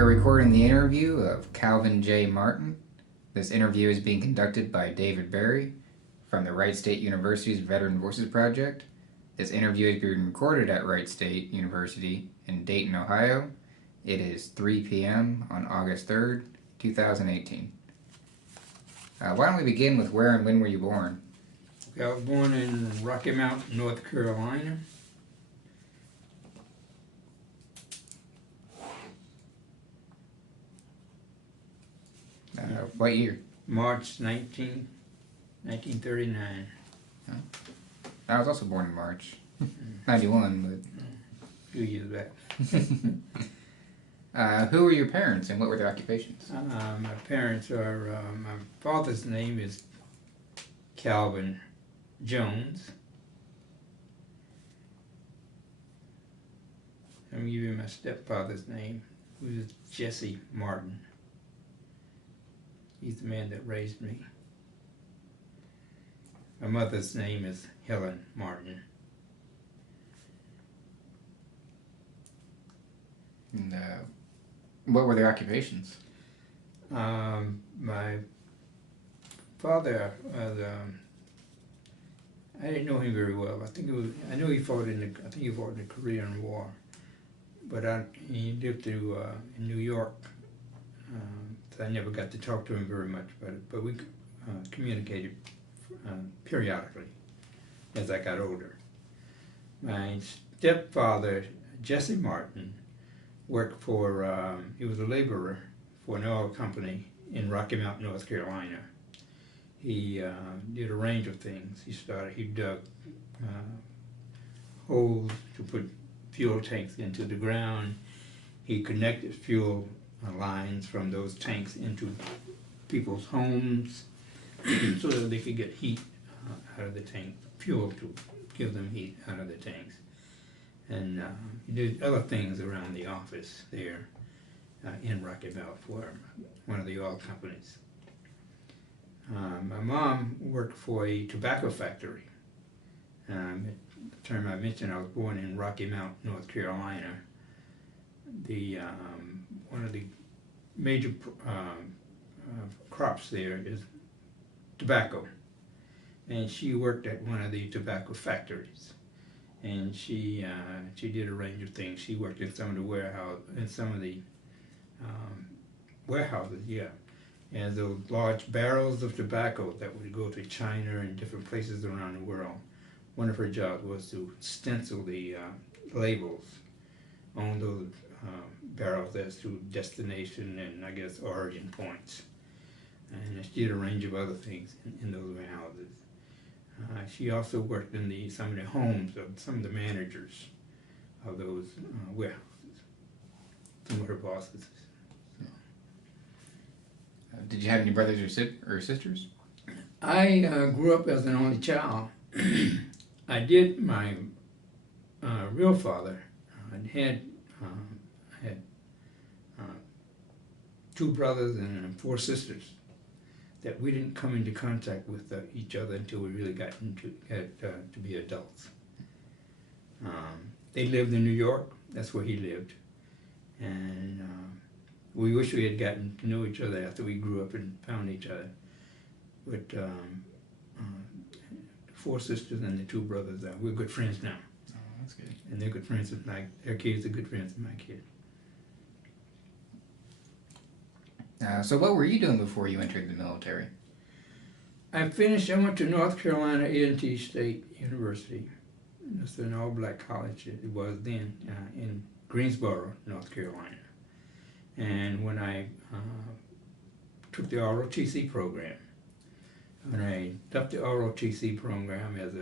are recording the interview of Calvin J. Martin. This interview is being conducted by David Berry from the Wright State University's Veteran Voices Project. This interview is being recorded at Wright State University in Dayton, Ohio. It is 3 p.m. on August 3rd, 2018. Why don't we begin with where and when were you born? Okay, I was born in Rocky Mount, North Carolina. What year? March 1939. I was also born in March. 91, but... A few years back. Who were your parents and what were their occupations? My parents are, my father's name is Calvin Jones. Let me give you my stepfather's name, who is Jesse Martin. He's the man that raised me. My mother's name is Helen Martin. And what were their occupations? My father was, I didn't know him very well. I know he fought in the Korean War, but he lived through in New York. So I never got to talk to him very much, but we communicated periodically as I got older. My stepfather, Jesse Martin, worked for, he was a laborer for an oil company in Rocky Mount, North Carolina. He did a range of things. He dug holes to put fuel tanks into the ground. He connected fuel lines from those tanks into people's homes so that they could get heat out of the tank, fuel to give them heat out of the tanks. And he did other things around the office there in Rocky Mount for one of the oil companies. My mom worked for a tobacco factory. The term I mentioned, I was born in Rocky Mount, North Carolina. One of the major crops there is tobacco, and she worked at one of the tobacco factories, and she did a range of things. She worked in some of the warehouses, yeah, and those large barrels of tobacco that would go to China and different places around the world. One of her jobs was to stencil the labels on those barrels as to destination and I guess origin points. And she did a range of other things in those warehouses. She also worked in some of the homes of some of the managers of those warehouses, some of her bosses. So. Did you have any brothers or sisters? I grew up as an only child. I did. My real father had 2 brothers and 4 sisters that we didn't come into contact with each other until we really got to be adults. They lived in New York. That's where he lived, and we wish we had gotten to know each other after we grew up and found each other. But 4 sisters and the 2 brothers, we're good friends now. Oh, that's good. And they're good friends with their kids are good friends with my kid. So what were you doing before you entered the military? I went to North Carolina A&T State University. It's an all-black college, it was then, in Greensboro, North Carolina. And when I took the ROTC program, when I left the ROTC program as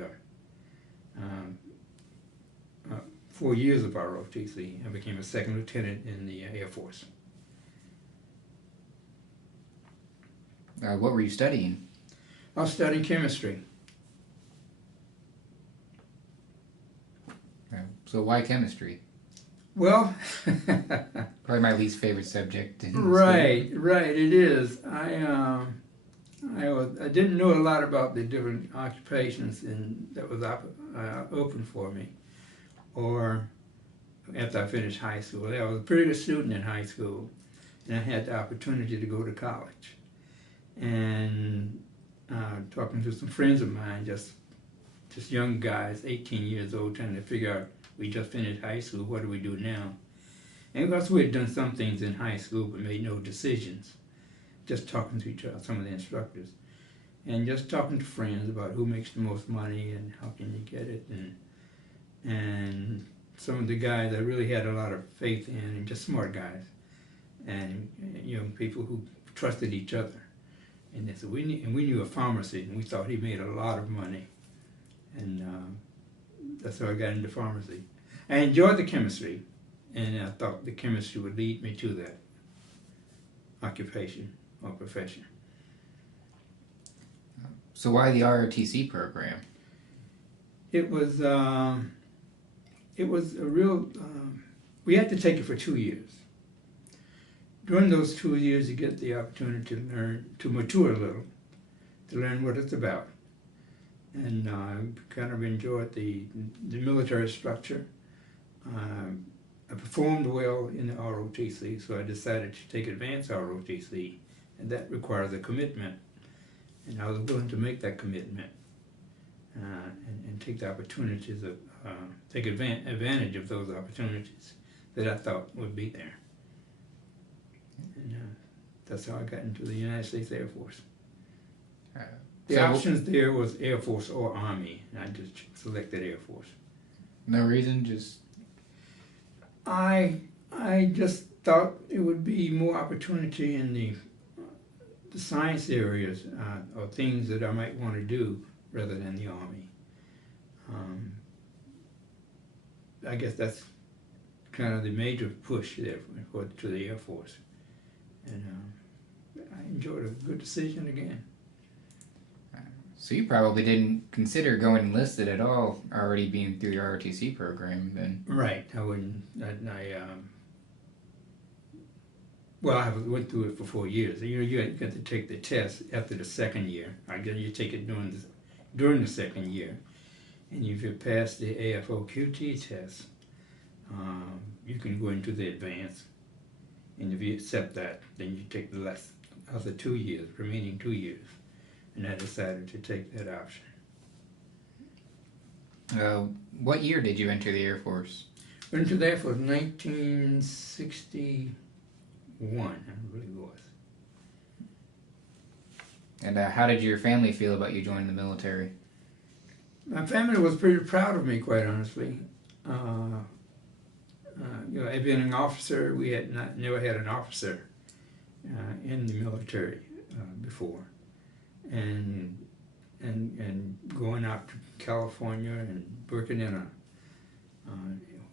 4 years of ROTC, I became a second lieutenant in the Air Force. What were you studying? I was studying chemistry. So why chemistry? Well, probably my least favorite subject. Right, it is. I didn't know a lot about the different occupations that was open for me, or after I finished high school. I was a pretty good student in high school, and I had the opportunity to go to college. And talking to some friends of mine, just young guys, 18 years old, trying to figure out, we just finished high school, what do we do now? And of course we had done some things in high school but made no decisions. Just talking to each other, some of the instructors. And just talking to friends about who makes the most money and how can you get it. And some of the guys I really had a lot of faith in, and just smart guys. And young people who trusted each other. And they said, we knew a pharmacy, and we thought he made a lot of money. And that's how I got into pharmacy. I enjoyed the chemistry, and I thought the chemistry would lead me to that occupation or profession. So why the ROTC program? It was a real, we had to take it for 2 years. During those 2 years, you get the opportunity to learn, to mature a little, to learn what it's about. And I kind of enjoyed the military structure. I performed well in the ROTC, so I decided to take advanced ROTC, and that requires a commitment. And I was willing to make that commitment and take the opportunities of, take advantage of those opportunities that I thought would be there. And that's how I got into the United States Air Force. The options there was Air Force or Army, and I just selected Air Force. No reason, just... I just thought it would be more opportunity in the science areas or things that I might want to do rather than the Army. I guess that's kind of the major push there to the Air Force. And I enjoyed a good decision again. So you probably didn't consider going enlisted at all, already being through the ROTC program, then? Right. I wouldn't. Well, I went through it for 4 years. You got to take the test after the second year. I guess you take it during the second year, and if you pass the AFOQT test, you can go into the advanced. And if you accept that, then you take the other 2 years, remaining 2 years. And I decided to take that option. What year did you enter the Air Force? Went into the Air Force 1961, I really was. And how did your family feel about you joining the military? My family was pretty proud of me, quite honestly. I'd been an officer. We had never had an officer in the military before. And going out to California and working in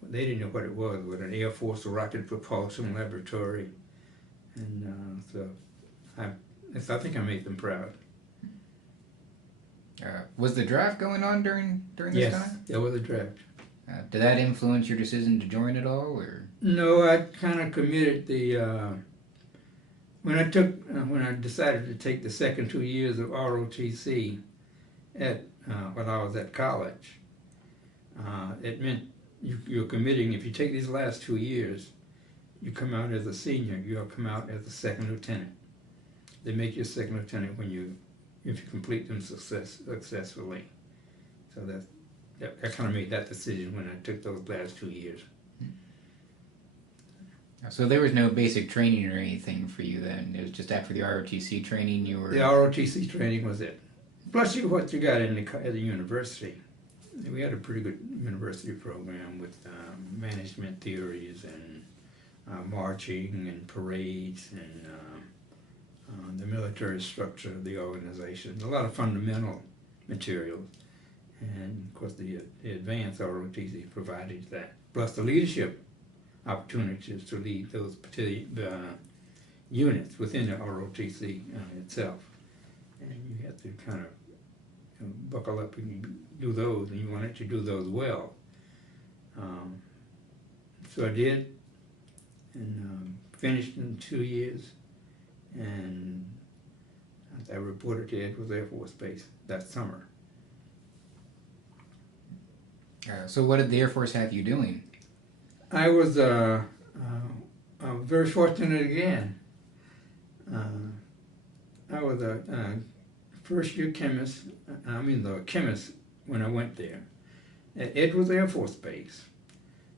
they didn't know what it was, with an Air Force rocket propulsion laboratory, and so I think I made them proud. Was the draft going on during this yes, time? Yes, there was a draft. Did that influence your decision to join at all, or? No, I kind of committed when I decided to take the second 2 years of ROTC when I was at college. It meant you're committing. If you take these last 2 years, you come out as a senior. You'll come out as a second lieutenant. They make you a second lieutenant if you complete them successfully. So I kind of made that decision when I took those last 2 years. So there was no basic training or anything for you then? It was just after the ROTC training you were... The ROTC training was it. Plus what you got at the university. We had a pretty good university program with management theories and marching and parades and the military structure of the organization. A lot of fundamental materials. And of course the advanced ROTC provided that. Plus the leadership opportunities to lead those units within the ROTC itself. And you have to kind of buckle up and do those, and you wanted to do those well. So I did, and finished in 2 years, and I reported to Edwards Air Force Base that summer. So what did the Air Force have you doing? I was very fortunate again. I was a first-year chemist. The chemist when I went there at Edwards Air Force Base.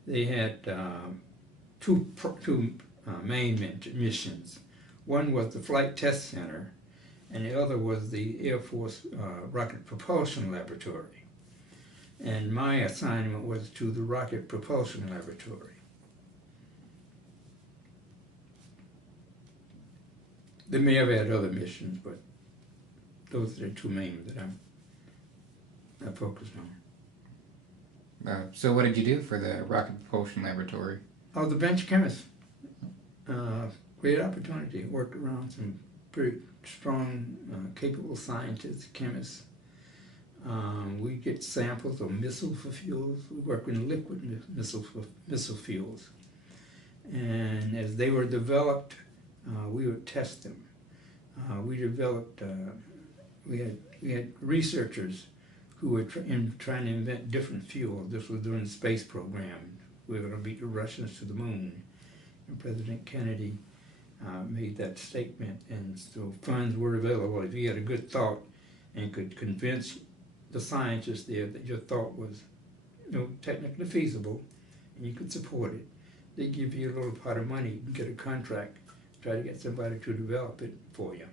They had two main missions. One was the Flight Test Center, and the other was the Air Force Rocket Propulsion Laboratory. And my assignment was to the Rocket Propulsion Laboratory. They may have had other missions, but those are the two main that I focused on. So what did you do for the Rocket Propulsion Laboratory? I was a bench chemist. Great opportunity. Worked around some pretty strong, capable scientists, chemists. We get samples of missile fuels. We work with liquid missile fuels. And as they were developed, we would test them. We developed, we had researchers who were trying to invent different fuels. This was during the space program. We were going to beat the Russians to the moon. And President Kennedy made that statement, and so funds were available. If you had a good thought and could convince the scientists there that your thought was, technically feasible, and you could support it, they give you a little pot of money. You can get a contract, try to get somebody to develop it for you,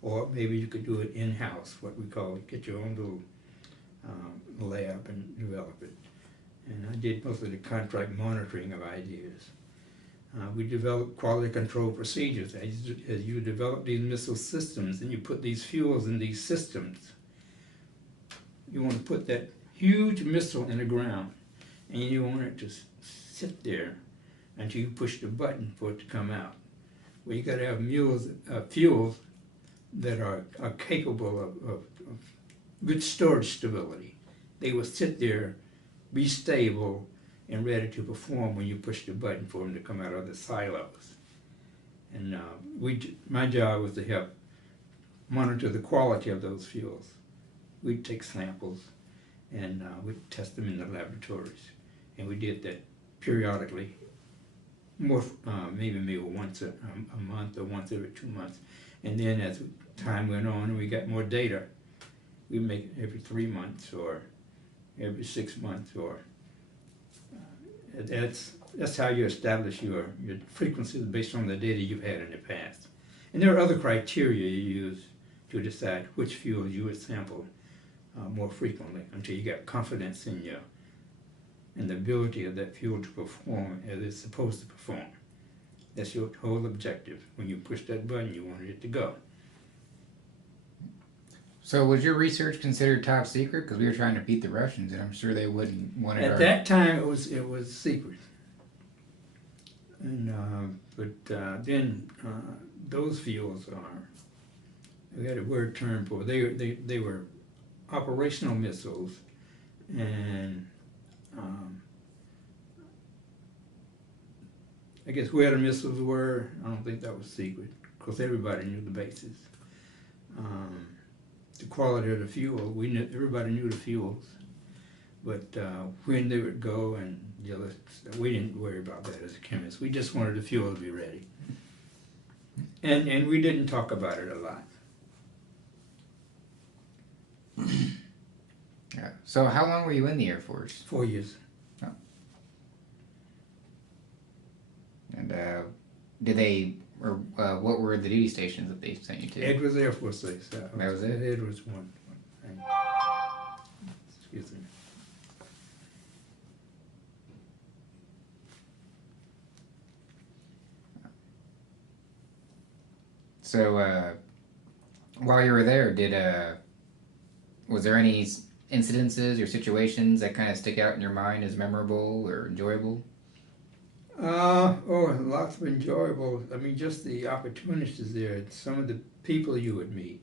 or maybe you could do it in-house, what we call it, get your own little lab and develop it. And I did most of the contract monitoring of ideas. We developed quality control procedures. As you develop these missile systems and you put these fuels in these systems, you want to put that huge missile in the ground, and you want it to sit there until you push the button for it to come out. Well, you got to have fuels that are capable of good storage stability. They will sit there, be stable, and ready to perform when you push the button for them to come out of the silos. And my job was to help monitor the quality of those fuels. We'd take samples and we'd test them in the laboratories. And we did that periodically, more maybe once a month or once every 2 months. And then as time went on and we got more data, we'd make it every 3 months or every 6 months, or that's how you establish your frequencies based on the data you've had in the past. And there are other criteria you use to decide which fuels you would sample more frequently until you got confidence in the ability of that fuel to perform as it's supposed to perform. That's your whole objective. When you push that button, you wanted it to go. So was your research considered top secret? Because we were trying to beat the Russians, and I'm sure they wouldn't want it. At that time, it was secret. And then those fuels we had a word term for. They were operational missiles, and I guess where the missiles were, I don't think that was secret, because everybody knew the bases. The quality of the fuel, everybody knew the fuels, but when they would go, and we didn't worry about that as a chemist. We just wanted the fuel to be ready, and we didn't talk about it a lot. Yeah. So how long were you in the Air Force? 4 years. Oh. And did they, or what were the duty stations that they sent you to? Edwards Air Force Base. That was it? Edwards one. Excuse me. So while you were there, was there any incidences or situations that kind of stick out in your mind as memorable or enjoyable? Lots of enjoyable. I mean, just the opportunities there. Some of the people you would meet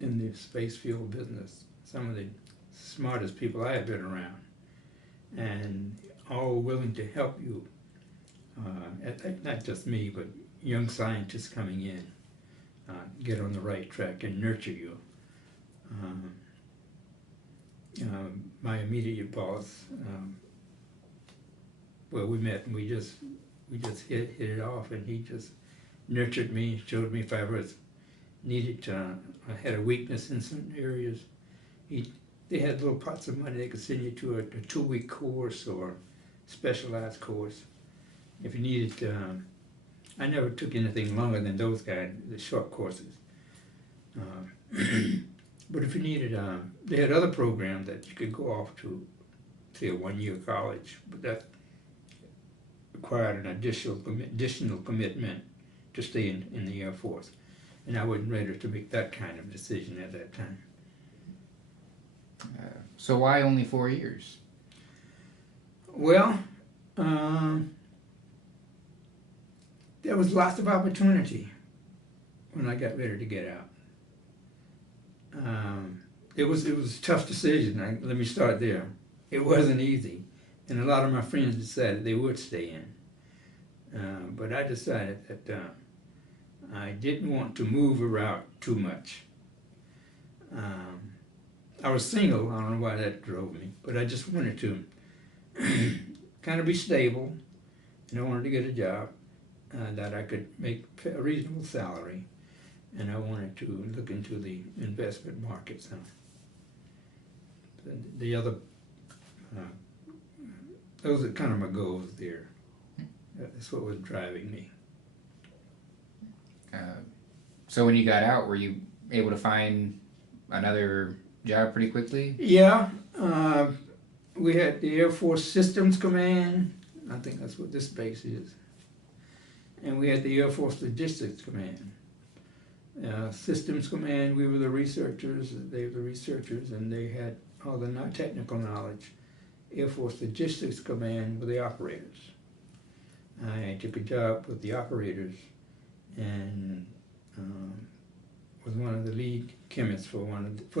in the space fuel business, some of the smartest people I had been around, and all willing to help you. Not just me, but young scientists coming in, get on the right track and nurture you. My immediate boss, well, we met and we just hit it off, and he just nurtured me, showed me if I was needed, I had a weakness in some areas. They had little pots of money they could send you to a 2-week course or specialized course. If you needed, I never took anything longer than those guys, the short courses. But if you needed, they had other programs that you could go off to, say, a 1-year college, but that required an additional commitment to stay in the Air Force. And I wasn't ready to make that kind of decision at that time. So why only 4 years? Well, there was lots of opportunity when I got ready to get out. It was a tough decision. Let me start there. It wasn't easy, and a lot of my friends decided they would stay in. But I decided that I didn't want to move around too much. I was single. I don't know why that drove me, but I just wanted to kind of be stable, and I wanted to get a job that I could make a reasonable salary, and I wanted to look into the investment markets. The other, those are kind of my goals there. That's what was driving me. So when you got out, were you able to find another job pretty quickly? Yeah, we had the Air Force Systems Command. I think that's what this base is. And we had the Air Force Logistics Command. Systems Command, we were the researchers, they were the researchers, and they had all the technical knowledge. Air Force Logistics Command were the operators. I took a job with the operators and was one of the lead chemists for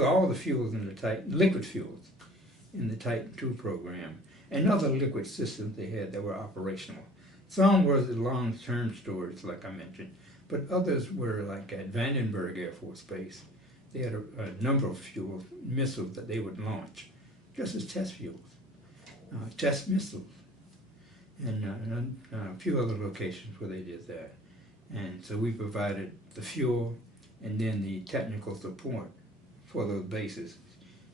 all the fuels in the Titan, liquid fuels in the Titan II program, and other liquid systems they had that were operational. Some were the long-term storage, like I mentioned, but others were like at Vandenberg Air Force Base. They had a number of fuels, missiles that they would launch, just as test fuels, test missiles, and a few other locations where they did that. And so we provided the fuel and then the technical support for those bases.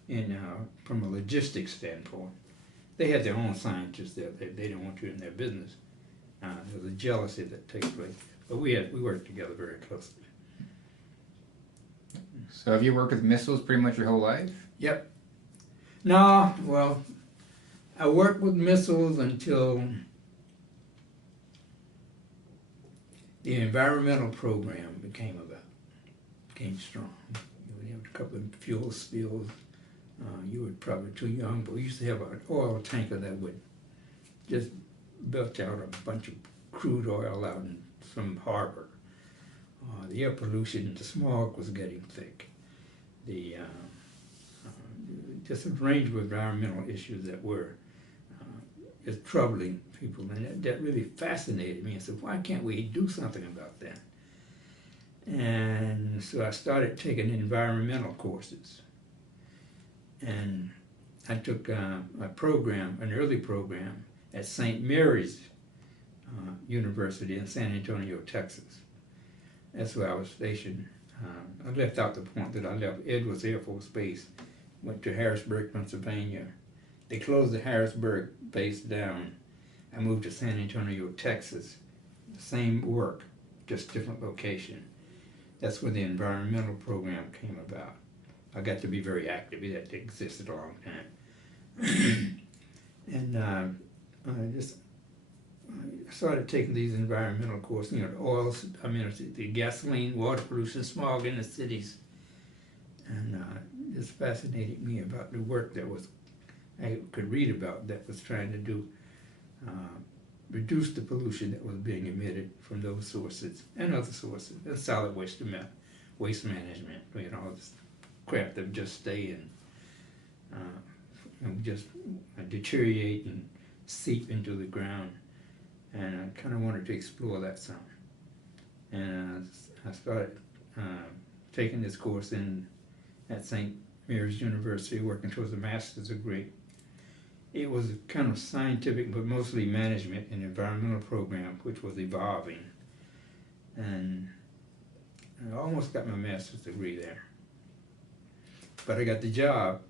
And from a logistics standpoint, they had their own scientists there. They didn't want you in their business. There was a jealousy that takes place. But we worked together very closely. So have you worked with missiles pretty much your whole life? Yep. No, well, I worked with missiles until the environmental program became strong. We had a couple of fuel spills. You were probably too young, but we used to have an oil tanker that would just belch out a bunch of crude oil out in some harbor. The air pollution, the smog was getting thick. Just a range of environmental issues that were just troubling people, and that really fascinated me. I said, why can't we do something about that? And so I started taking environmental courses. And I took an early program at St. Mary's University in San Antonio, Texas. That's where I was stationed. I left out the point that I left Edwards Air Force Base, went to Harrisburg, Pennsylvania. They closed the Harrisburg base down. I moved to San Antonio, Texas. The same work, just different location. That's where the environmental program came about. I got to be very active. It existed a long time. And I started taking these environmental courses, the oils, the gasoline, water pollution, smog in the cities. And it just fascinated me about the work that I could read about that was trying to do, reduce the pollution that was being emitted from those sources and other sources, and solid waste management, all this crap that would just stay and just deteriorate and seep into the ground. And I kind of wanted to explore that some. And I started taking this course at St. Mary's University, working towards a master's degree. It was a kind of scientific, but mostly management and environmental program, which was evolving. and I almost got my master's degree there. But I got the job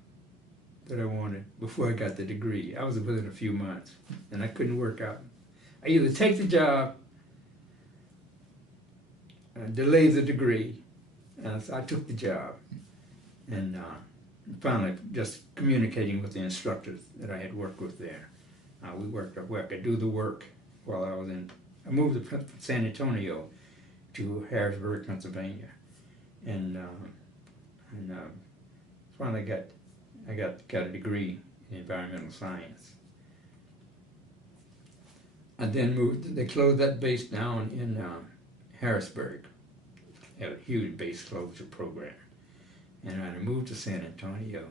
that I wanted before I got the degree. I was within a few months, and I couldn't work out. I either take the job, delay the degree, and so I took the job. And finally, just communicating with the instructors that I had worked with there. We worked up where I could do the work while I was in. I moved to San Antonio to Harrisburg, Pennsylvania, and finally I got a degree in environmental science. I then moved. They closed that base down in Harrisburg. They had a huge base closure program, and I moved to San Antonio.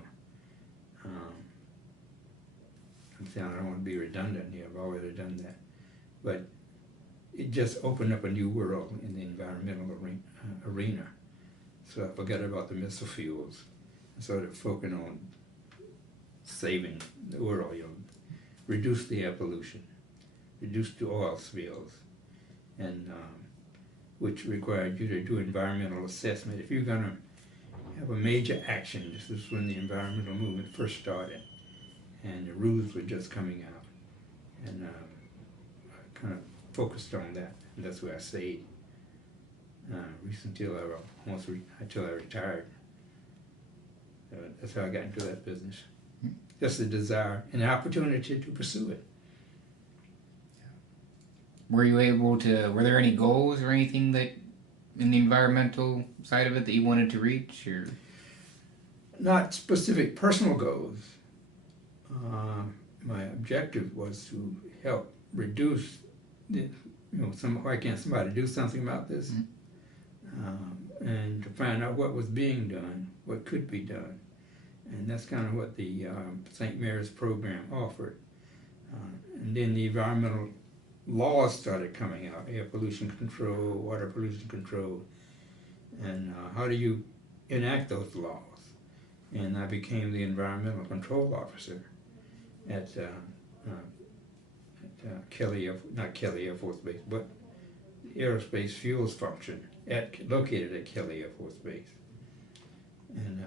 I'm saying I don't want to be redundant here. I've always done that, but it just opened up a new world in the environmental arena. So I forgot about the missile fuels. I started focusing on saving the world, reduce the air pollution, reduce the oil spills, and which required you to do environmental assessment. If you're going to have a major action, this is when the environmental movement first started, and the rules were just coming out, and I kind of focused on that, and that's where I stayed until I retired. That's how I got into that business. Just the desire and the opportunity to pursue it. Were there any goals or anything that in the environmental side of it that you wanted to reach, or? Not specific personal goals. My objective was to help reduce why can't somebody do something about this? And to find out what was being done, what could be done. And that's kind of what the St. Mary's program offered. And then the environmental laws started coming out, air pollution control, water pollution control, and how do you enact those laws? And I became the environmental control officer at not Kelly Air Force Base, but Aerospace Fuels Function located at Kelly Air Force Base. And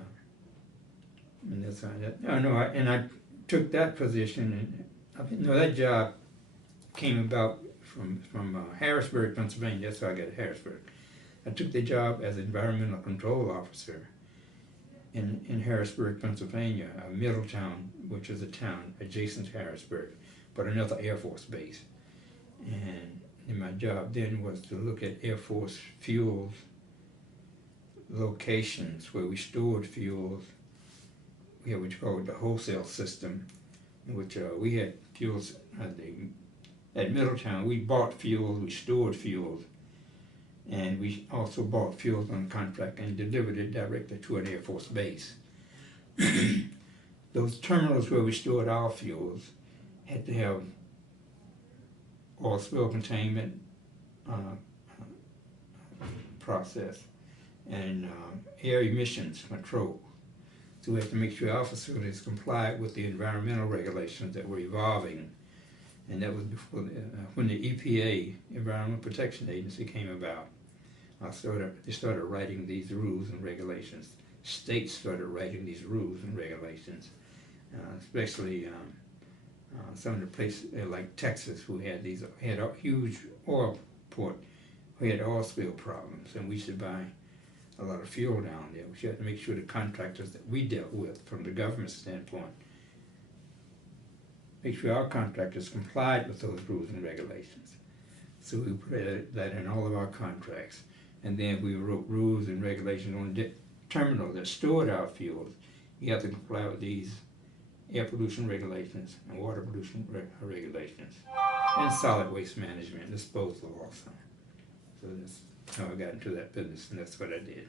that's how I took that position, and that job came about from Harrisburg, Pennsylvania. That's how I got to Harrisburg. I took the job as environmental control officer in Harrisburg, Pennsylvania, Middletown, which is a town adjacent to Harrisburg, but another Air Force base. And my job then was to look at Air Force fuels locations where we stored fuels. We had what you call the wholesale system, in which we had fuels at Middletown. We bought fuels, we stored fuels, and we also bought fuels on contract and delivered it directly to an Air Force base. Those terminals where we stored our fuels had to have oil spill containment process and air emissions control. So we have to make sure our facilities complied with the environmental regulations that were evolving. And that was before when the EPA, Environmental Protection Agency, came about. They started writing these rules and regulations. States started writing these rules and regulations, especially some of the places like Texas, who had a huge oil port. We had oil spill problems, and we should buy a lot of fuel down there. We had to make sure the contractors that we dealt with from the government standpoint, make sure our contractors complied with those rules and regulations. So we put that in all of our contracts. And then we wrote rules and regulations on the terminal that stored our fuels. You have to comply with these air pollution regulations and water pollution regulations, and solid waste management and disposal also. So that's how I got into that business, and that's what I did.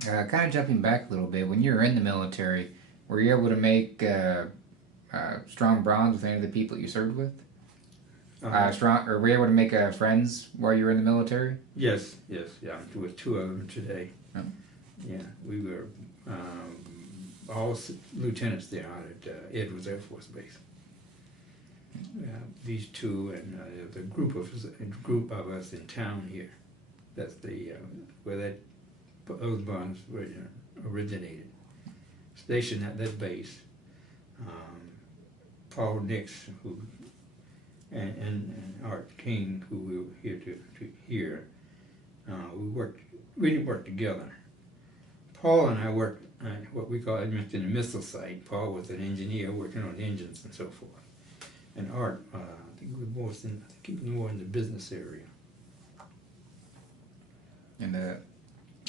Kind of jumping back a little bit, when you were in the military, were you able to make strong bonds with any of the people you served with? Were you able to make friends while you were in the military? Yes, yeah. I'm with two of them today. Oh. Yeah, we were all lieutenants there out at Edwards Air Force Base. these two, and there's a group of us in town here. That's the where those bonds originated. Stationed at that base. Paul Nix, who and Art King, who we were here to hear. We didn't work together. Paul and I worked what we call, I mentioned, a missile site. Paul was an engineer working on engines and so forth. And Art, I think he was more in the business area. And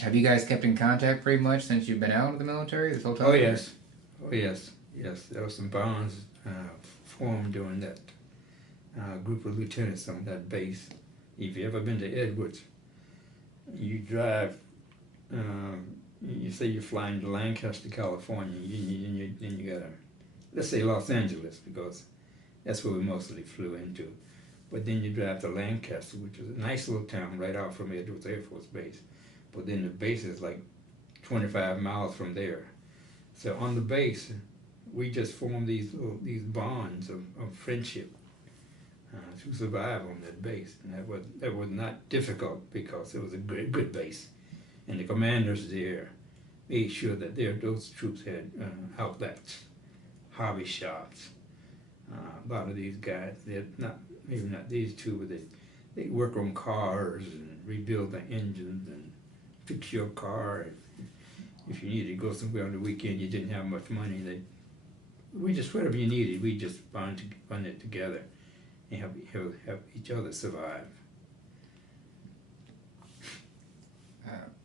have you guys kept in contact pretty much since you've been out of the military this whole time? Oh yes, yes. There were some bonds formed during that group of lieutenants on that base. If you ever been to Edwards, you drive. You say you're flying to Lancaster, California, then you gotta, let's say Los Angeles, because that's where we mostly flew into. But then you drive to Lancaster, which is a nice little town right out from Edwards Air Force Base. But then the base is like 25 miles from there. So on the base, we just formed these bonds of friendship to survive on that base. And that was not difficult because it was a good base. And the commanders there made sure that those troops had outlets, hobby shops. A lot of these guys, maybe not these two, but they work on cars and rebuild the engines and fix your car. If you needed to go somewhere on the weekend, you didn't have much money, we just, whatever you needed, we just bond it together and help each other survive.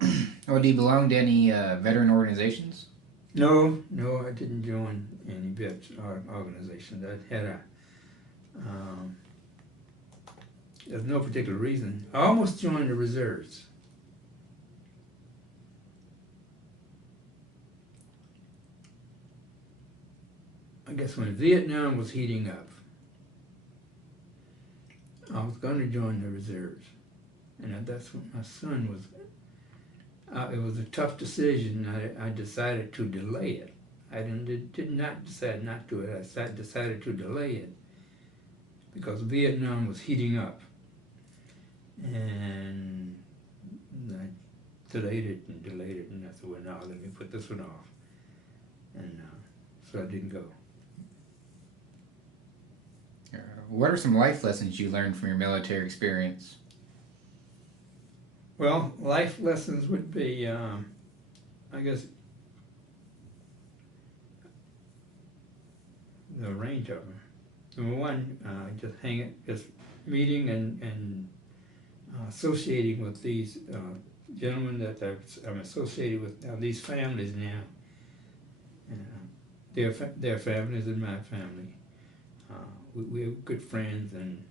Do you belong to any veteran organizations? No, I didn't join any vet organizations. I had there's no particular reason. I almost joined the reserves. I guess when Vietnam was heating up, I was going to join the reserves. And that's when my son was, it was a tough decision. I decided to delay it. I did not decide not to it. I decided to delay it because Vietnam was heating up. And I delayed it, and I said, well, now let me put this one off. And so I didn't go. What are some life lessons you learned from your military experience? Well, life lessons would be, I guess, the range of them. Number one, just meeting and associating with these gentlemen that I'm associated with now, these families now. Their families and my family. We're good friends, and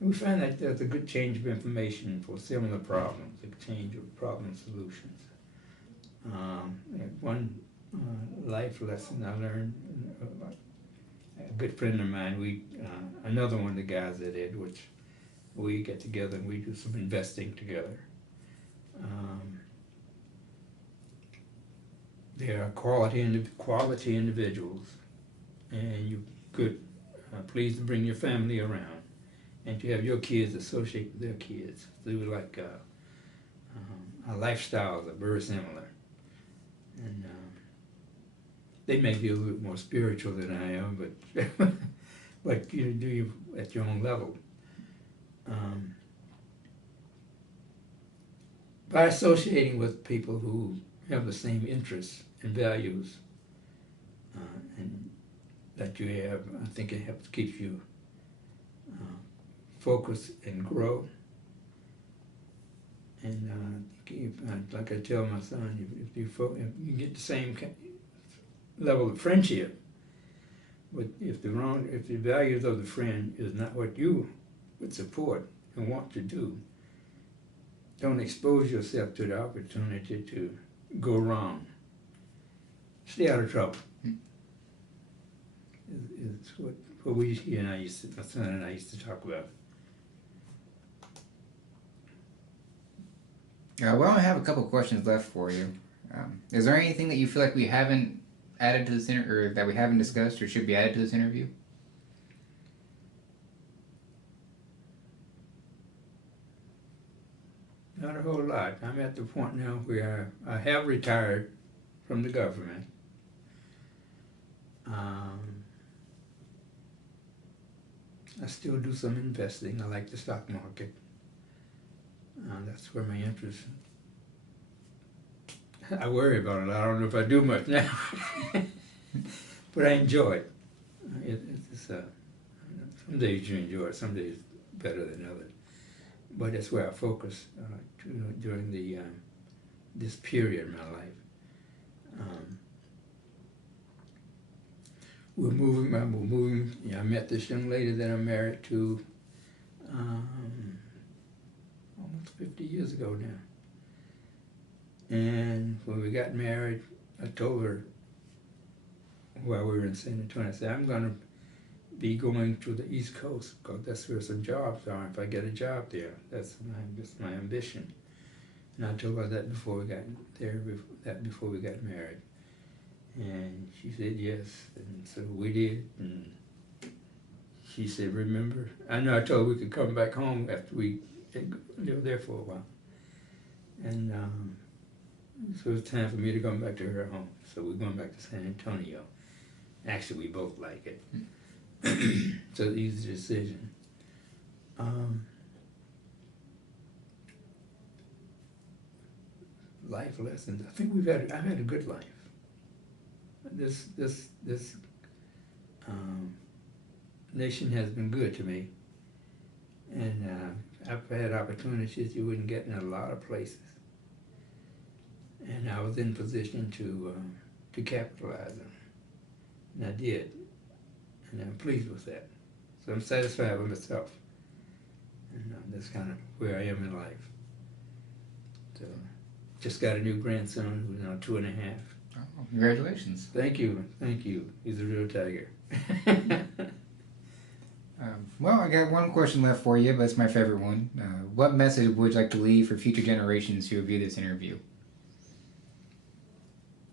we find that there's a good change of information for similar problems, a change of problem solutions. One life lesson I learned, a good friend of mine, another one of the guys at Edwards, we get together and we do some investing together. They are quality individuals, and you could please to bring your family around, and to have your kids associate with their kids. They were like our lifestyles are very similar, and they may be a little bit more spiritual than I am, but but you do you at your own level. By associating with people who have the same interests and values and that you have, I think it helps keep you focus and grow. And like I tell my son, if you get the same level of friendship, but if the values of the friend is not what you would support and want to do, don't expose yourself to the opportunity to go wrong. Stay out of trouble. It's what my son and I used to talk about. Well, I have a couple questions left for you. Is there anything that you feel like we haven't added to this or that we haven't discussed or should be added to this interview? Not a whole lot. I'm at the point now where I have retired from the government. I still do some investing. I like the stock market. That's where my interest. I worry about it. I don't know if I do much now, but I enjoy it. It's some days you enjoy it, some days better than others. But that's where I focus during the this period in my life. We're moving. Yeah, I met this young lady that I'm married to almost 50 years ago now. And when we got married, I told her while we were in San Antonio, I said, I'm going to be going to the East Coast because that's where some jobs are. If I get a job there, that's my ambition. And I told her that before we got there, before we got married. And she said yes, and so we did. And she said, remember? I know I told her we could come back home after we lived there for a while. And so it's time for me to come back to her home. So we're going back to San Antonio. Actually, we both like it. So it's an easy decision. Life lessons. I think I've had a good life. This nation has been good to me, and I've had opportunities you wouldn't get in a lot of places, and I was in position to capitalize on, and I did, and I'm pleased with that. So I'm satisfied with myself, and that's kind of where I am in life. So, just got a new grandson who's now 2.5. Oh, congratulations. Thank you. He's a real tiger. Well, I got one question left for you, but it's my favorite one. What message would you like to leave for future generations who view this interview?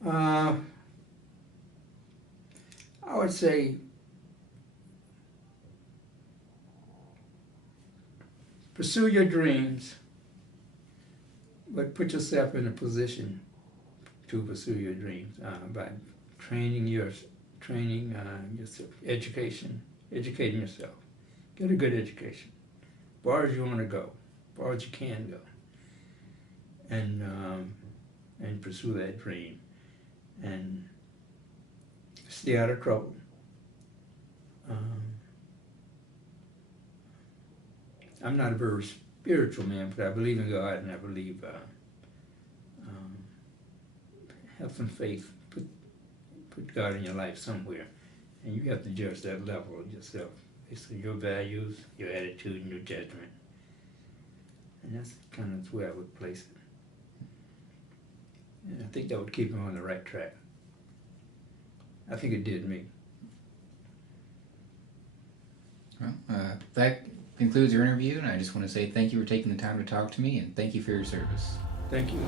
I would say pursue your dreams, but put yourself in a position to pursue your dreams by training yourself, educating yourself. Get a good education, as far as you want to go, as far as you can go, and pursue that dream, and stay out of trouble. I'm not a very spiritual man, but I believe in God, and I believe have some faith. Put God in your life somewhere, and you have to judge that level of yourself based on your values, your attitude, and your judgment. And that's kind of where I would place it. And I think that would keep him on the right track. I think it did me. Well, that concludes your interview, and I just want to say thank you for taking the time to talk to me, and thank you for your service. Thank you.